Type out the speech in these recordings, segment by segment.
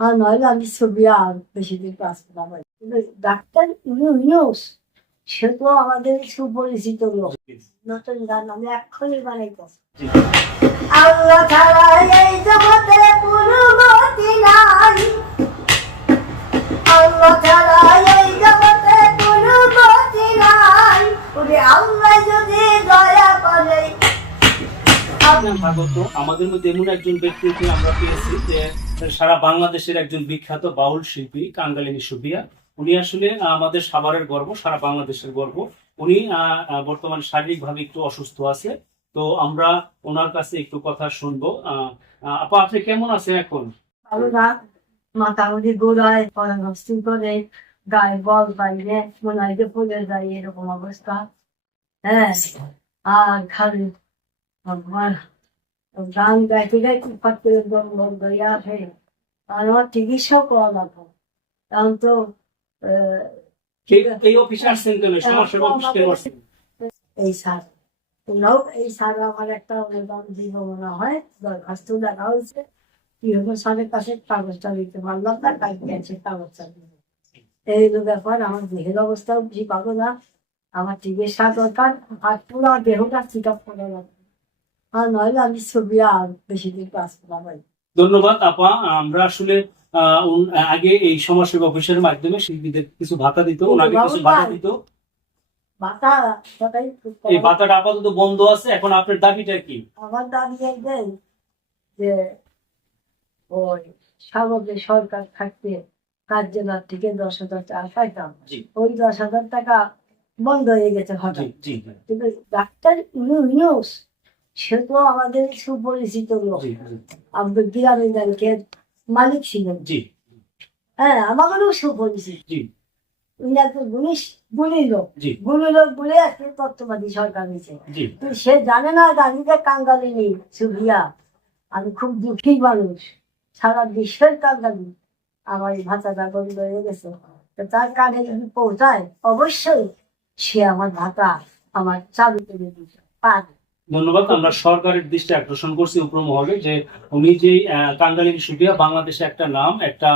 আর নইলে আমি ছবি আর বেশি দিন কিন্তু ডাক্তার সে তো আমাদের সুপরিচিত লোক নতুন গান আমি এক্ষুনি বানাইতেছি আল্লাহ ছাড়া এই জগতে কোনো গতি নাই আল্লাহ ছাড়া এই জগতে কোনো গতি নাই ওরে আল্লাহ যদি দয়া করে আমাদের মধ্যে এমন একজন ব্যক্তিকে আমরা পেয়েছি যে সারা বাংলাদেশের একজন বিখ্যাত বাউল শিল্পী কাঙ্গালিনী সুবিয়া উনি আসলে আমাদের সাভারের গর্ব, সারা বাংলাদেশের গর্ব। উনি বর্তমানে শারীরিকভাবে একটু অসুস্থ আছে। তো আমরা ওনার কাছে একটু কথা শুনব। আপা, আপনি কেমন আছেন এখন? ভালো না। মাথামুখি গোড়ায় পরামর্শন করে, গায়ে বল বাইরে, মনে পড়ে যায় এরকম অবস্থা। হ্যাঁ আর খালি আমার গান গাইতে গাইতে ফাট করে বন্ধ হয়ে আসে। আর আমার চিকিৎসাও করা লাগবে কারণ তো এই- আসছেন এই সার তোমরাও এই সার আমার একটা অনুদান দিব মনে হয়। দরখাস্ত দেখা হয়েছে। ইউনো সারের কাছে কাগজটা দিতে পারলাম না তাই গেছে কাগজটা দিতে এই হলো ব্যাপার আমার দেহের অবস্থাও বেশি পাবো না। আমার চিকিৎসা দরকার। আর পুরো দেহটা ঠিক আপ করা লাগবে আর নইলে আমি ছবি আর বেশি দিন বাঁচবো না ধন্যবাদ আপা। আমরা আসলে আগে এই সমাজসেবা অফিসের মাধ্যমে শিল্পীদের কিছু ভাতা দিত ওনাকে কিছু ভাতা দিত। এই ভাতাটা আপাতত বন্ধ আছে এখন আপনার দাবিটা কি? আমার দাবি যে ওই স্বাভাবিক সরকার থাকতে কার্যালয় থেকে দশ হাজার টাকা পাইতাম। ওই দশ হাজার টাকা বন্ধ হয়ে গেছে হঠাৎ। কিন্তু ডাক্তার ইউনুস সে তো আমাদের সুপরিচিত লোক। আমাদের ব্যাংকের মালিক ছিলেন জি। হ্যাঁ আমাদেরও সুপরিচিত। জি। উনি গুণী গুণী লোক গুণী লোক বলে আজকে তত্ত্ববাদী সরকার হয়েছে। সে জানে না কাঙ্গালিনি সুভিয়া আমি খুব দুঃখী মানুষ। সারা বিশ্বের কাঙ্গালি। আমার এই ভাতাটা বন্ধ হয়ে গেছে। তো তার কানে যদি পৌঁছায় অবশ্যই সে আমার ভাতা আমার চালু করে দিতে পারে ধন্যবাদ। আমরা সরকারের দৃষ্টি আকর্ষণ করছি উপর মহলে যে উনি যে কাঙ্গালিন সুবিয়া বাংলাদেশে একটা নাম একটা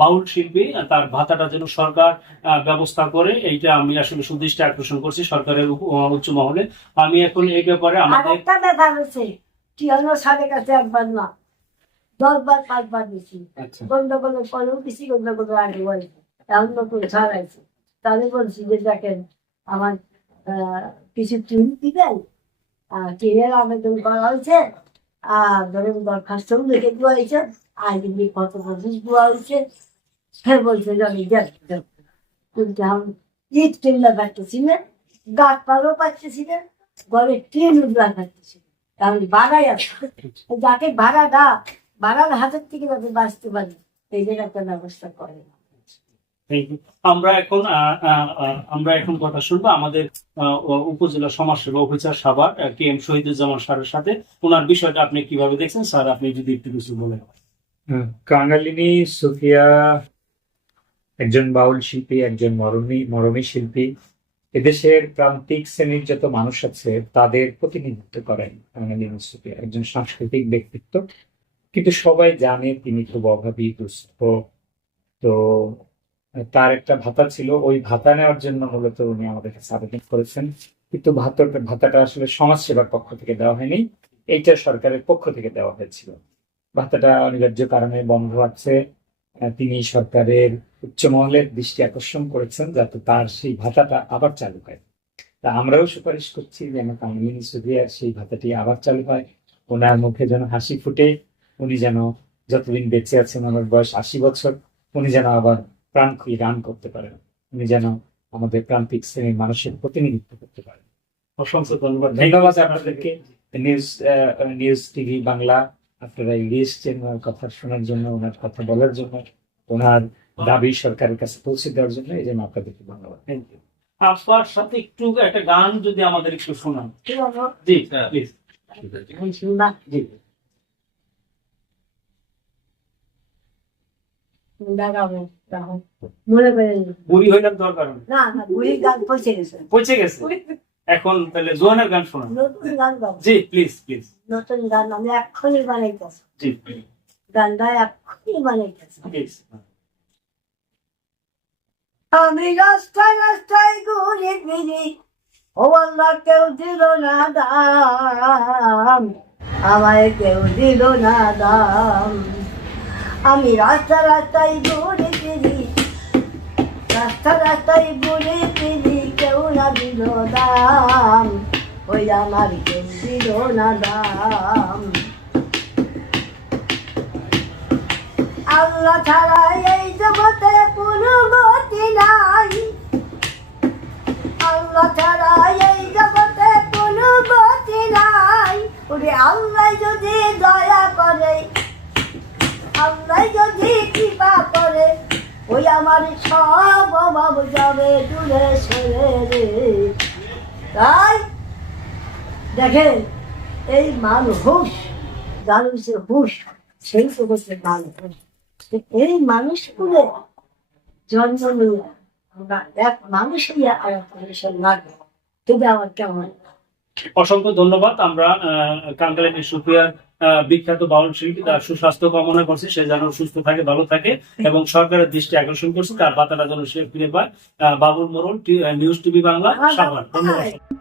বাউল শিল্পী তার ভাতাটা যেন সরকার ব্যবস্থা করে এইটা আমি আসলে সুদৃষ্টি আকর্ষণ করছি সরকারের উচ্চ মহলে। আমি এখন এই ব্যাপারে আমাদের একটা ব্যাপার হচ্ছে টিয়ানো সারের কাছে একবার না দশবার পাঁচবার দিছি পরেও কিছু গন্ডগোলের আগে বলছি এমন নতুন ছাড়াইছি তাহলে বলছি যে দেখেন আমার কিছু টিম দিবেন? টিমের আবেদন করা হয়েছে আর ধরেন দরখাস্তও লিখে দেওয়া হয়েছে আইডি কত পঁচিশ দেওয়া হয়েছে সে বলছে আমি। কিন্তু আমি ইট কিনলে পারতেছি না গাছ পালও না ঘরে ট্রেন উঠলা পারতেছি না কারণ ভাড়াই আছে যাকে ভাড়া দা, ভাড়ার হাতের থেকে যাতে বাঁচতে পারি, এই যে একটা ব্যবস্থা করে you. আমরা এখন আমরা এখন কথা শুনব আমাদের উপজেলা সমাজসেবা officer Savar K M Shahiduzzaman স্যারের সাথে। ওনার বিষয়টা আপনি কীভাবে দেখছেন? স্যার, আপনি যদি একটু কিছু বলেন। কাঙালিনী সুফিয়া, একজন বাউল শিল্পী, একজন মরমী মরমী শিল্পী। এদেশের প্রান্তিক শ্রেণির যত মানুষ আছে, তাদের প্রতিনিধিত্ব করেন কাঙালিনী সুফিয়া, একজন সাংস্কৃতিক ব্যক্তিত্ব। কিন্তু সবাই জানে তিনি খুব অভাবী, দুস্থ। তো তার একটা ভাতা ছিল, ওই ভাতা নেওয়ার জন্য মূলত উনি আমাদের কাছে আবেদন করেছেন। কিন্তু ভাতাটা ভাতাটা আসলে সমাজসেবার পক্ষ থেকে দেওয়া হয়নি, এইটা সরকারের পক্ষ থেকে দেওয়া হয়েছিল। ভাতাটা অনিবার্য কারণে বন্ধ আছে। তিনি সরকারের উচ্চ মহলের দৃষ্টি আকর্ষণ করেছেন যাতে তার সেই ভাতাটা আবার চালু হয়। তা আমরাও সুপারিশ করছি যেন কামিনী সুদিয়ার সেই ভাতাটি আবার চালু হয়। ওনার মুখে যেন হাসি ফুটে, উনি যেন যতদিন বেঁচে আছেন, ওনার বয়স আশি বছর, উনি যেন আবার প্রাণ খুলে গান করতে পারেন উনি যেন আমাদের প্রান্তিক শ্রেণির মানুষের প্রতিনিধিত্ব করতে পারেন অসংখ্য ধন্যবাদ। ধন্যবাদ আপনাদেরকে। নিউজ নিউজ টিভি বাংলা আপনারা এগিয়ে এসছেন ওনার কথা শোনার জন্য ওনার কথা বলার জন্য ওনার দাবি সরকারের কাছে পৌঁছে দেওয়ার জন্য এই জন্য আপনাদেরকে ধন্যবাদ। Thank you. আপনার সাথে একটু একটা গান যদি আমাদের একটু শোনান। জি প্লিজ জি। দেখাবো তখন মনে করে বুড়ি হইলাম দরকার না না বুড়ি গান পৌঁছে গেছে। পৌঁছে গেছে? এখন তাহলে জোয়ানের গান শোনান নতুন গান গাবো। জি প্লিজ প্লিজ নতুন গান আমি এক্ষুনি বানাইতেছি। জি গানটা এক্ষুনি বানাইতেছে. আমি রাস্তায় রাস্তায় ঘুরে ফিরি। ও আল্লাহ কেউ দিল না দাম। আমায় কেউ দিল না দাম। আমি রাস্তা রাস্তায় ঘুরে ফিরি, রাস্তা রাস্তায় ঘুরে ফিরি, কেউ না দিল দাম, ওই আমার কেউ দিল না দাম। আল্লাহ ছাড়া এই জগতে কোনো গতি নাই। আল্লাহ ছাড়া এই জগতে কোনো গতি নাই। ওরে আল্লাহ যদি দয়া করে আল্লাহ যদি কৃপা করে ওই আমার সব অভাব যাবে দূরে সরে রে। তাই দেখেন এই মানুষ মানুষের হুশ সেই তো হচ্ছে এই মানুষগুলো জন্ম নিয়ে আমরা এক মানুষ হইয়া আমার পরিশ্রম লাগবে তবে আমার কেমন? অসংখ্য ধন্যবাদ। আমরা কাঙ্গালিনী আহ, বিখ্যাত বাউল শিল্পী তার সুস্বাস্থ্য কামনা করছে সে যেন সুস্থ থাকে ভালো থাকে এবং সরকারের দৃষ্টি আকর্ষণ করছে তার বাতাটা যেন সে ফিরে পায়। বাবুল মরণ নিউজ টিভি বাংলা সাবান ধন্যবাদ।